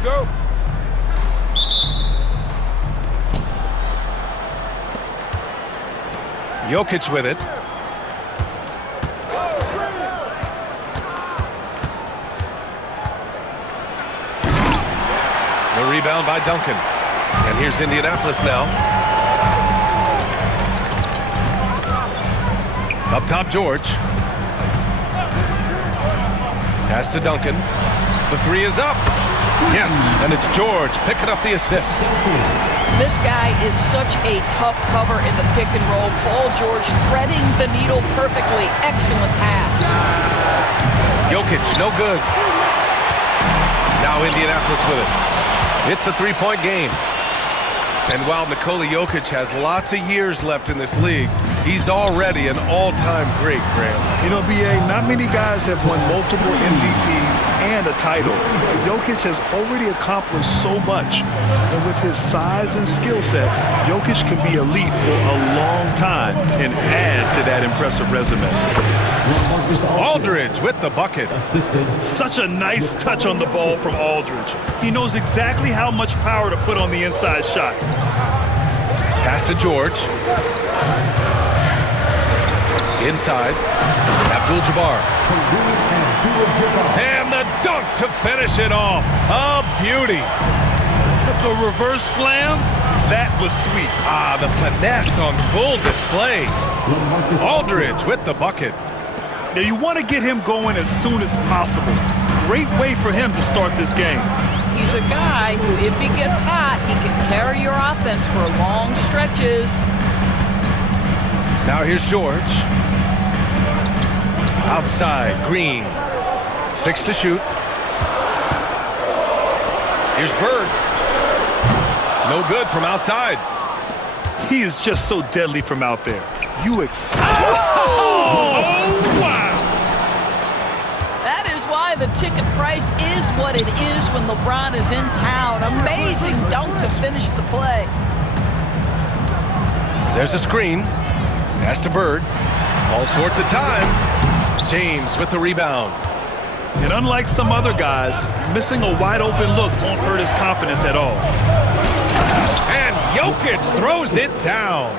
you go. Jokic with it. The rebound by Duncan. And here's Indianapolis now. Up top, George. Pass to Duncan. The three is up. Yes, and it's George picking up the assist. This guy is such a tough cover in the pick and roll. Paul George threading the needle perfectly. Excellent pass. Jokic, no good. Now Indianapolis with it. It's a three-point game. And while Nikola Jokic has lots of years left in this league, he's already an all-time great, Graham. You know, B.A., not many guys have won multiple MVPs and a title. Jokic has already accomplished so much. And with his size and skill set, Jokic can be elite for a long time and add to that impressive resume. Aldridge with the bucket. Such a nice touch on the ball from Aldridge. He knows exactly how much power to put on the inside shot. Pass to George. Inside. Abdul-Jabbar. And the dunk to finish it off. A beauty. The reverse slam, that was sweet. Ah, the finesse on full display. Aldridge with the bucket. Now you want to get him going as soon as possible. Great way for him to start this game. He's a guy who, if he gets hot, he can carry your offense for long stretches. Now here's George. Outside, Green. 6 to shoot. Here's Bird. No good from outside. He is just so deadly from out there. You expect. Oh, wow. That is why the ticket price is what it is when LeBron is in town. Amazing dunk to finish the play. There's a screen. Pass to Bird. All sorts of time. James with the rebound. And unlike some other guys, missing a wide open look won't hurt his confidence at all. And Jokic throws it down.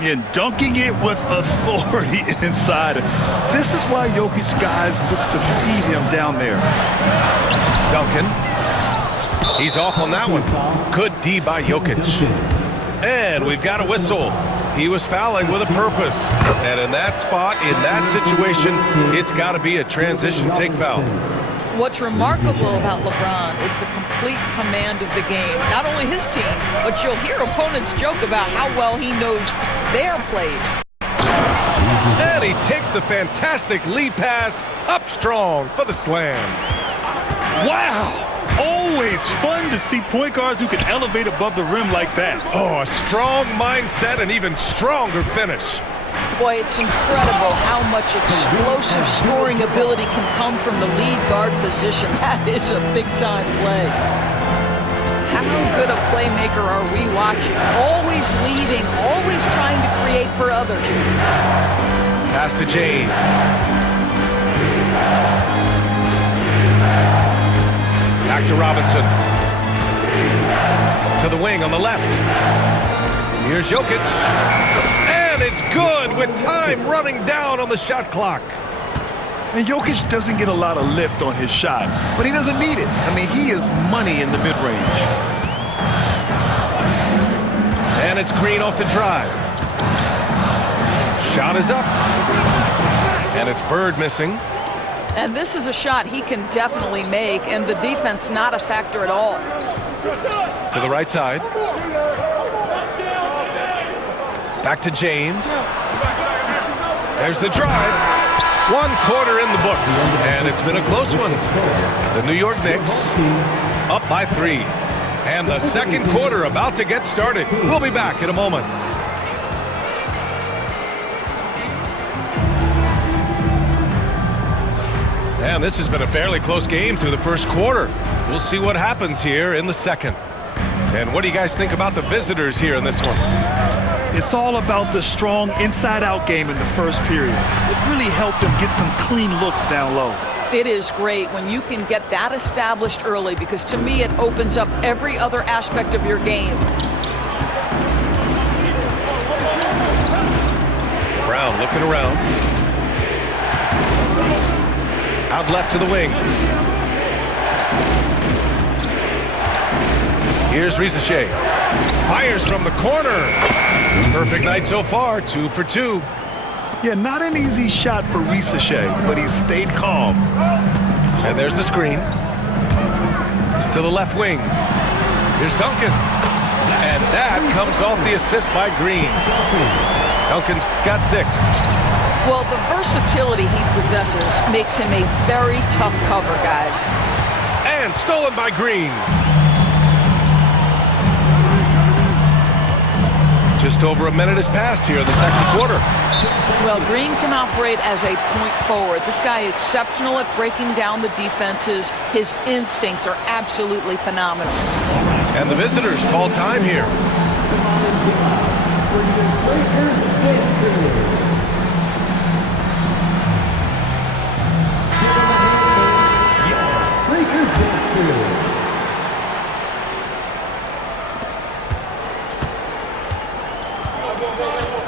And dunking it with authority inside. This is why Jokic guys look to feed him down there. Duncan. He's off on that one. Good D by Jokic. And we've got a whistle. He was fouling with a purpose. And in that spot, in that situation, it's got to be a transition take foul. What's remarkable about LeBron is the complete command of the game. Not only his team, but you'll hear opponents joke about how well he knows their plays. And he takes the fantastic lead pass up strong for the slam. Wow! Always fun to see point guards who can elevate above the rim like that. Oh, a strong mindset and even stronger finish. Boy, it's incredible how much explosive scoring ability can come from the lead guard position. That is a big-time play. How good a playmaker are we watching? Always leading, always trying to create for others. Pass to James. Back to Robinson. To the wing on the left. Here's Jokic. And it's good with time running down on the shot clock. And Jokic doesn't get a lot of lift on his shot, but he doesn't need it. I mean, he is money in the mid-range. And it's Green off the drive. Shot is up. And it's Bird missing. And this is a shot he can definitely make, and the defense not a factor at all. To the right side. Back to James. There's the drive. 1 quarter in the books, and it's been a close one. The New York Knicks up by 3. And the second quarter about to get started. We'll be back in a moment. And this has been a fairly close game through the first quarter. We'll see what happens here in the second. And what do you guys think about the visitors here in this one? It's all about the strong inside-out game in the first period. It really helped them get some clean looks down low. It is great when you can get that established early, because to me it opens up every other aspect of your game. Brown looking around. Out left to the wing. Here's Risacher. Fires from the corner. Perfect night so far, 2 for 2. Yeah, not an easy shot for Risacher, but he stayed calm. And there's the screen. To the left wing. Here's Duncan. And that comes off the assist by Green. Duncan's got 6. Well, the versatility he possesses makes him a very tough cover, guys. And stolen by Green. Just over a minute has passed here in the second quarter. Well, Green can operate as a point forward. This guy is exceptional at breaking down the defenses. His instincts are absolutely phenomenal. And the visitors call time here.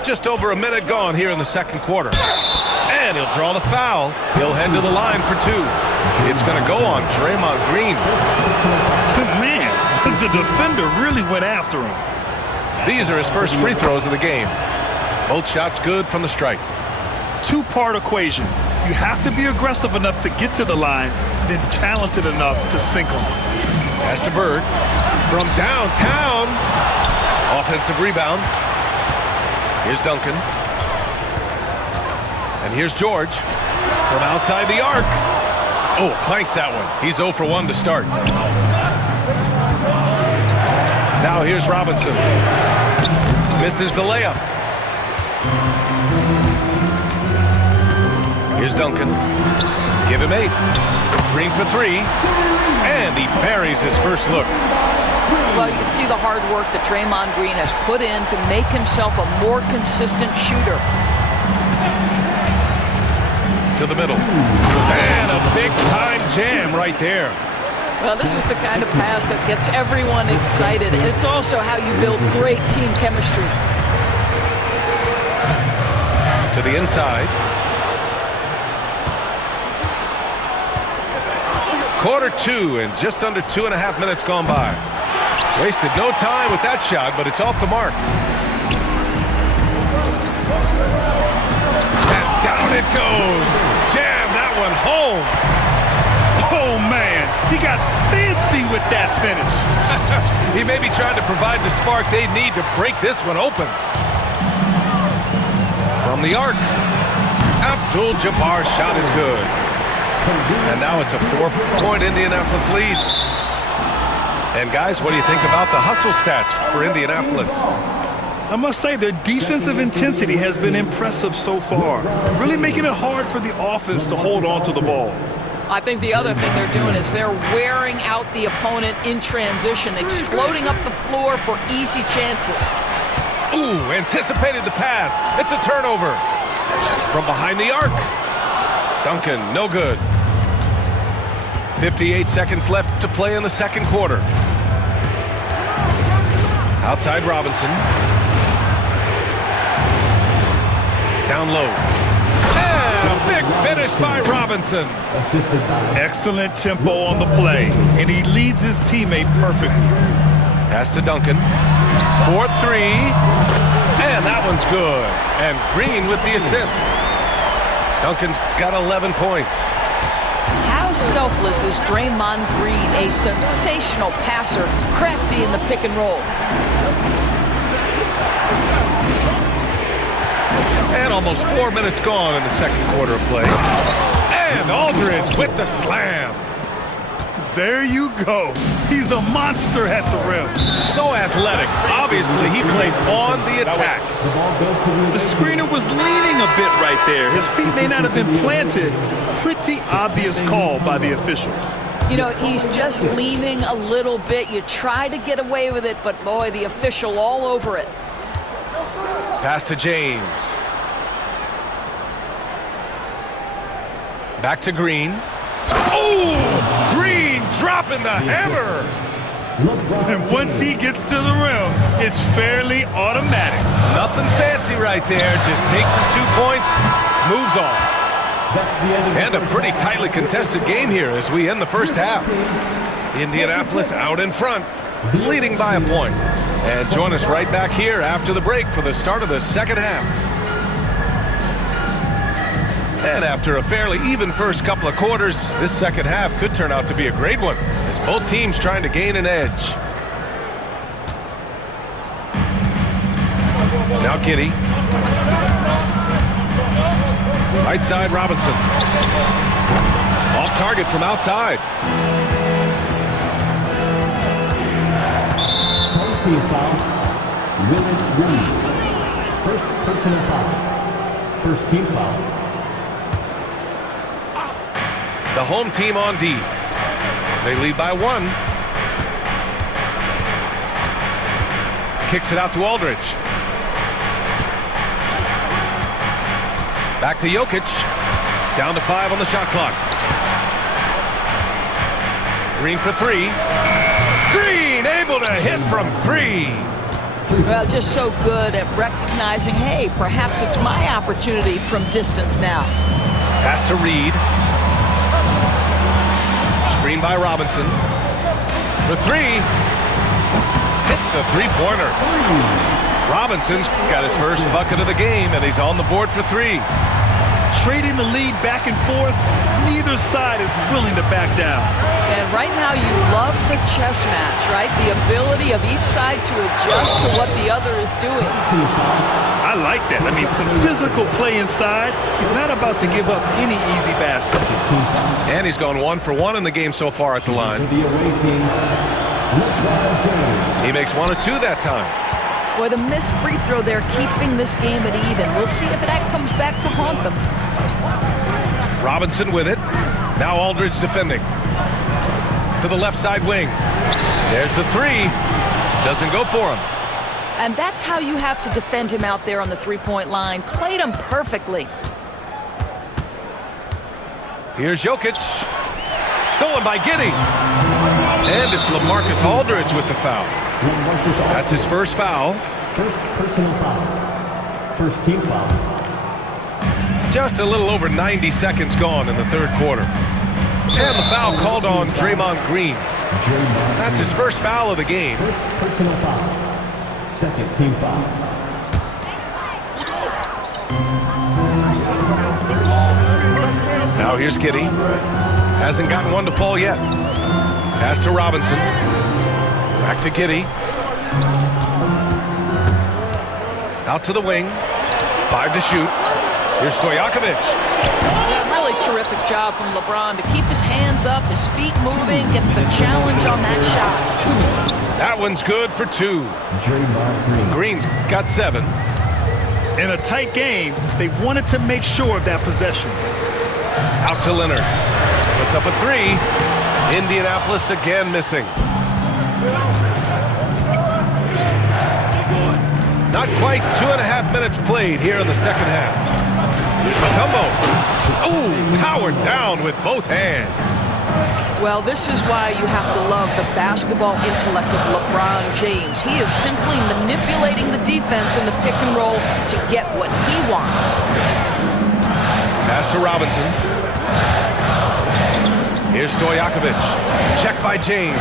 Just over a minute gone here in the second quarter. And he'll draw the foul. He'll head to the line for 2. It's going to go on Draymond Green. Man, the defender really went after him. These are his first free throws of the game. Both shots good from the strike. Two-part equation. You have to be aggressive enough to get to the line, then talented enough to sink them. Pass to Bird. From downtown. Offensive rebound. Here's Duncan. And here's George. From outside the arc. Oh, clanks that one. He's 0 for 1 to start. Now here's Robinson. Misses the layup. Here's Duncan. Give him 8. Green for 3. And he buries his first look. Well, you can see the hard work that Draymond Green has put in to make himself a more consistent shooter. To the middle. And a big-time jam right there. Well, this is the kind of pass that gets everyone excited. It's also how you build great team chemistry. To the inside. Quarter 2 and just under 2.5 minutes gone by. Wasted no time with that shot, but it's off the mark. And down it goes. Jam that one home. Oh, man, he got fancy with that finish. He may be trying to provide the spark they need to break this one open. From the arc. Abdul-Jabbar's shot is good. And now it's a 4-point Indianapolis lead. And guys, what do you think about the hustle stats for Indianapolis? I must say their defensive intensity has been impressive so far, really making it hard for the offense to hold on to the ball. I think the other thing they're doing is they're wearing out the opponent in transition, exploding up the floor for easy chances. Ooh, anticipated the pass. It's a turnover. From behind the arc. Duncan, no good. 58 seconds left to play in the second quarter. Outside Robinson. Down low. And a big finish by Robinson. Excellent tempo on the play, and he leads his teammate perfectly. Pass to Duncan. 4-3. And that one's good. And Green with the assist. Duncan's got 11 points. How selfless is Draymond Green, a sensational passer, crafty in the pick and roll. And almost 4 minutes gone in the second quarter of play. And Aldridge with the slam. There you go. He's a monster at the rim. So athletic. Obviously, he plays on the attack. The screener was leaning a bit right there. His feet may not have been planted. Pretty obvious call by the officials. You know, he's just leaning a little bit. You try to get away with it, but boy, the official all over it. Pass to James. Back to Green. Oh, Green dropping the hammer. And once he gets to the rim, it's fairly automatic. Nothing fancy right there. Just takes his 2 points, moves on. And a pretty tightly contested game here as we end the first half. Indianapolis out in front, leading by a point. And join us right back here after the break for the start of the second half. And after a fairly even first couple of quarters, this second half could turn out to be a great one as both teams trying to gain an edge. Now Giddey. Right side, Robinson. Off target from outside. Team foul. Willis Reed. First personal foul. First team foul. The home team on D. They lead by 1. Kicks it out to Aldridge. Back to Jokic. Down to 5 on the shot clock. Green for 3. Green able to hit from 3. Well, just so good at recognizing, hey, perhaps it's my opportunity from distance now. Pass to Reed. Screen by Robinson. For 3. Hits the three-pointer. Robinson's got his first bucket of the game, and he's on the board for 3. Trading the lead back and forth, neither side is willing to back down. And right now you love the chess match, right? The ability of each side to adjust to what the other is doing. I like that. I mean, some physical play inside. He's not about to give up any easy baskets. And he's gone 1 for 1 in the game so far at the line. He makes 1 or 2 that time. Boy, the missed free throw there keeping this game at even. We'll see if that comes back to haunt them. Robinson with it. Now Aldridge defending. To the left side wing. There's the 3. Doesn't go for him. And that's how you have to defend him out there on the three-point line. Played him perfectly. Here's Jokic. Stolen by Giddey. And it's LaMarcus Aldridge with the foul. That's his first foul. First personal foul. First team foul. Just a little over 90 seconds gone in the third quarter. And the foul called on Draymond Green. That's his first foul of the game. First personal foul. Second team foul. Now here's Giddey. Hasn't gotten one to fall yet. Pass to Robinson. Back to Giddey. Out to the wing. 5 to shoot. Here's Stojakovic. Yeah, really terrific job from LeBron to keep his hands up, his feet moving, gets the challenge on that shot. That one's good for 2. Green's got 7. In a tight game, they wanted to make sure of that possession. Out to Leonard. Puts up a 3. Indianapolis again missing. Not quite 2.5 minutes played here in the second half. Here's Mutombo. Oh, powered down with both hands. Well, this is why you have to love the basketball intellect of LeBron James. He is simply manipulating the defense in the pick and roll to get what he wants. Pass to Robinson. Here's Stojakovic. Check by James.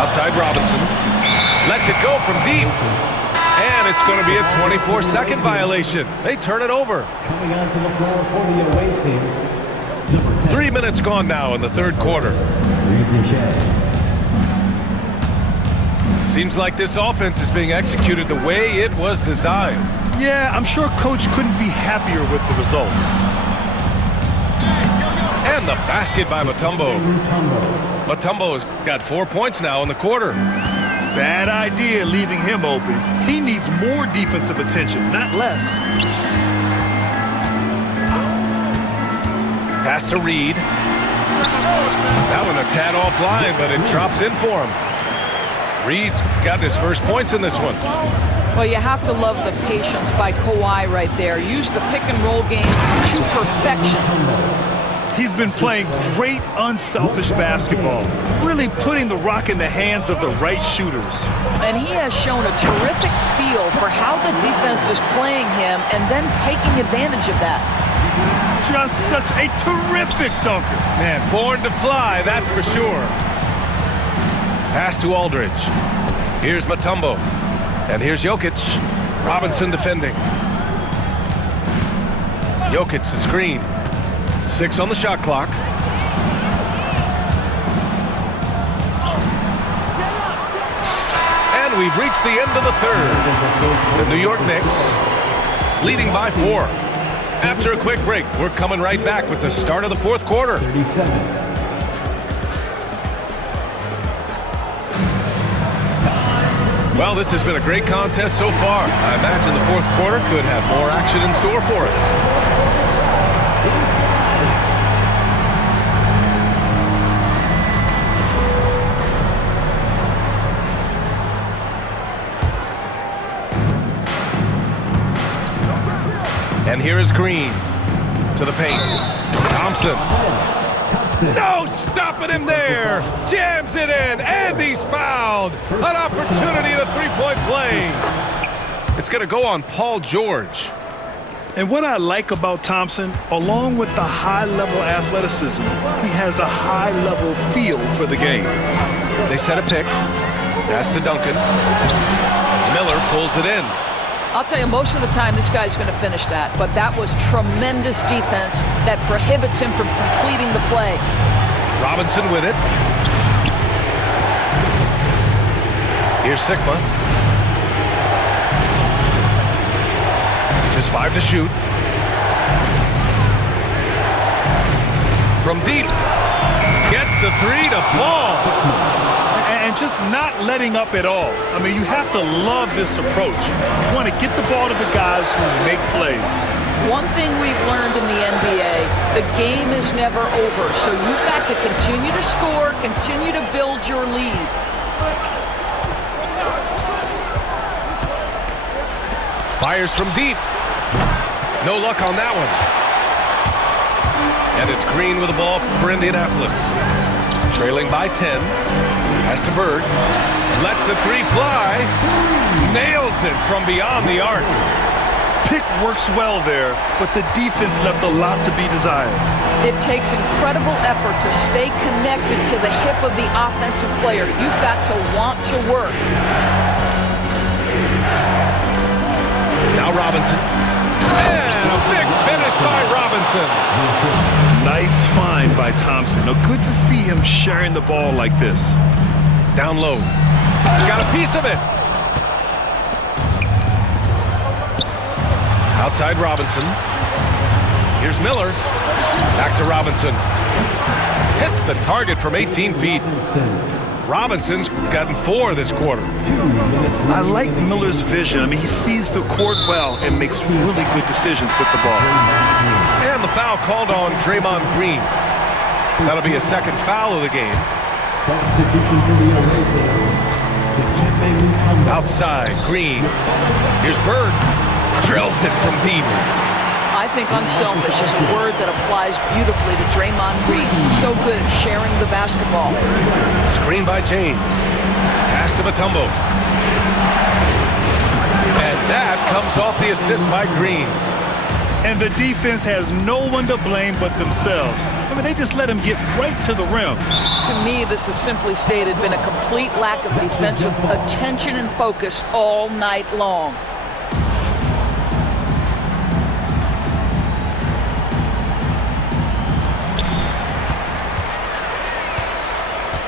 Outside Robinson. Lets it go from deep. And it's going to be a 24-second violation. They turn it over. Coming onto the floor for the away team. Number 10. 3 minutes gone now in the third quarter. Seems like this offense is being executed the way it was designed. Yeah, I'm sure Coach couldn't be happier with the results. And the basket by Mutombo. Mutombo has got 4 points now in the quarter. Bad idea leaving him open. He needs more defensive attention, not less. Pass to Reed. That one a tad offline, but it drops in for him. Reed's got his first points in this one. Well, you have to love the patience by Kawhi right there. Use the pick and roll game to perfection. He's been playing great, unselfish basketball, really putting the rock in the hands of the right shooters. And he has shown a terrific feel for how the defense is playing him and then taking advantage of that. Just such a terrific dunker. Man, born to fly, that's for sure. Pass to Aldridge. Here's Mutombo. And here's Jokic. Robinson defending. Jokic the screen. 6 on the shot clock. And we've reached the end of the third. The New York Knicks leading by 4. After a quick break, we're coming right back with the start of the fourth quarter. 30 seconds. Well, this has been a great contest so far. I imagine the fourth quarter could have more action in store for us. And here is Green to the paint. Thompson. No, stopping him there. Jams it in, and he's fouled. An opportunity at a three-point play. It's going to go on Paul George. And what I like about Thompson, along with the high-level athleticism, he has a high-level feel for the game. They set a pick. Pass to Duncan. Miller pulls it in. I'll tell you, most of the time this guy's going to finish that, but that was tremendous defense that prohibits him from completing the play. Robinson with it. Here's Sigma. Just 5 to shoot. From deep. Gets the 3 to fall. And just not letting up at all. I mean, you have to love this approach. You want to get the ball to the guys who make plays. One thing we've learned in the NBA, the game is never over. So you've got to continue to score, continue to build your lead. Fires from deep. No luck on that one. And it's Green with the ball for Indianapolis. Trailing by 10. Pass to Bird. Lets the 3 fly. Nails it from beyond the arc. Pick works well there, but the defense left a lot to be desired. It takes incredible effort to stay connected to the hip of the offensive player. You've got to want to work. Now Robinson. And a big finish by Robinson. Nice find by Thompson. Now, good to see him sharing the ball like this. Down low. Got a piece of it. Outside Robinson. Here's Miller. Back to Robinson. Hits the target from 18 feet. Robinson's gotten 4 this quarter. I like Miller's vision. I mean, he sees the court well and makes really good decisions with the ball. And the foul called on Draymond Green. That'll be a second foul of the game. Substitution for the away team. Outside, Green. Here's Bird. Drills it from deep. I think unselfish is a word that applies beautifully to Draymond Green. He's so good at sharing the basketball. Screen by James. Pass to Mutombo. And that comes off the assist by Green. And the defense has no one to blame but themselves. I mean, they just let him get right to the rim. To me, this has simply stated been a complete lack of defensive attention and focus all night long.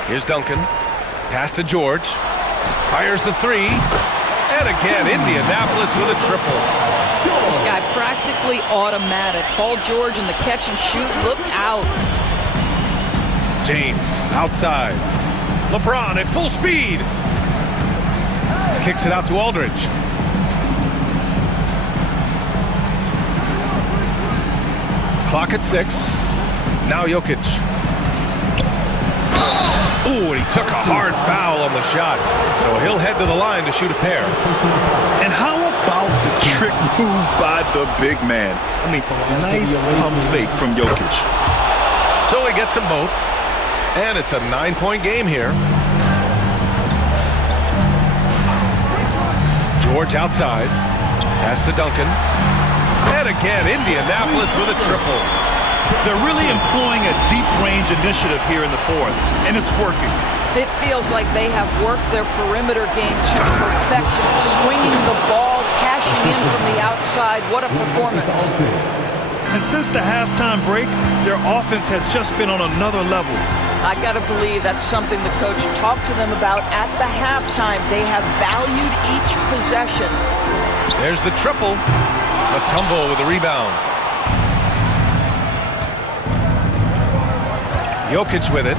Here's Duncan. Pass to George. Fires the 3. And again, Indianapolis with a triple. This guy practically automatic. Paul George in the catch and shoot. Look out. James outside. LeBron at full speed. Kicks it out to Aldridge. Clock at 6. Now Jokic. Ooh, and he took a hard foul on the shot, so he'll head to the line to shoot a pair. And how about the trick move by the big man? I mean, nice pump fake from Jokic. So he gets them both, and it's a 9-point game here. George outside, pass to Duncan. And again, Indianapolis with a triple. They're really employing a deep range initiative here in the fourth, and it's working. It feels like they have worked their perimeter game to perfection, swinging the ball, cashing in from the outside. What a performance. And since the halftime break, their offense has just been on another level. I got to believe that's something the coach talked to them about at the halftime. They have valued each possession. There's the triple. Mutombo with the rebound. Jokic with it.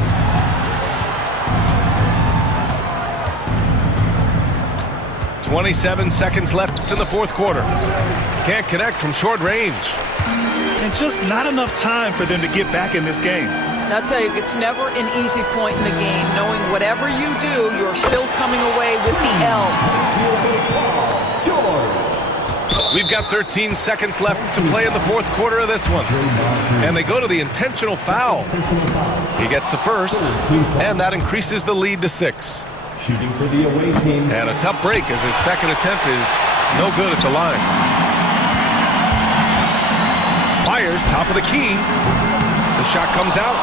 "27 seconds left in the fourth quarter. Can't connect from short range. And just not enough time for them to get back in this game. And I'll tell you, it's never an easy point in the game, knowing whatever you do, you're still coming away with the L. We've got 13 seconds left to play in the fourth quarter of this one. And they go to the intentional foul. He gets the first, and that increases the lead to 6. Shooting for the away team. And a tough break as his second attempt is no good at the line. Fires, top of the key. The shot comes out.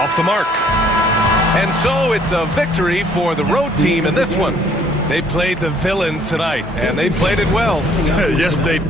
Off the mark. And so it's a victory for the road team in this one. They played the villain tonight, and they played it well. Yes, they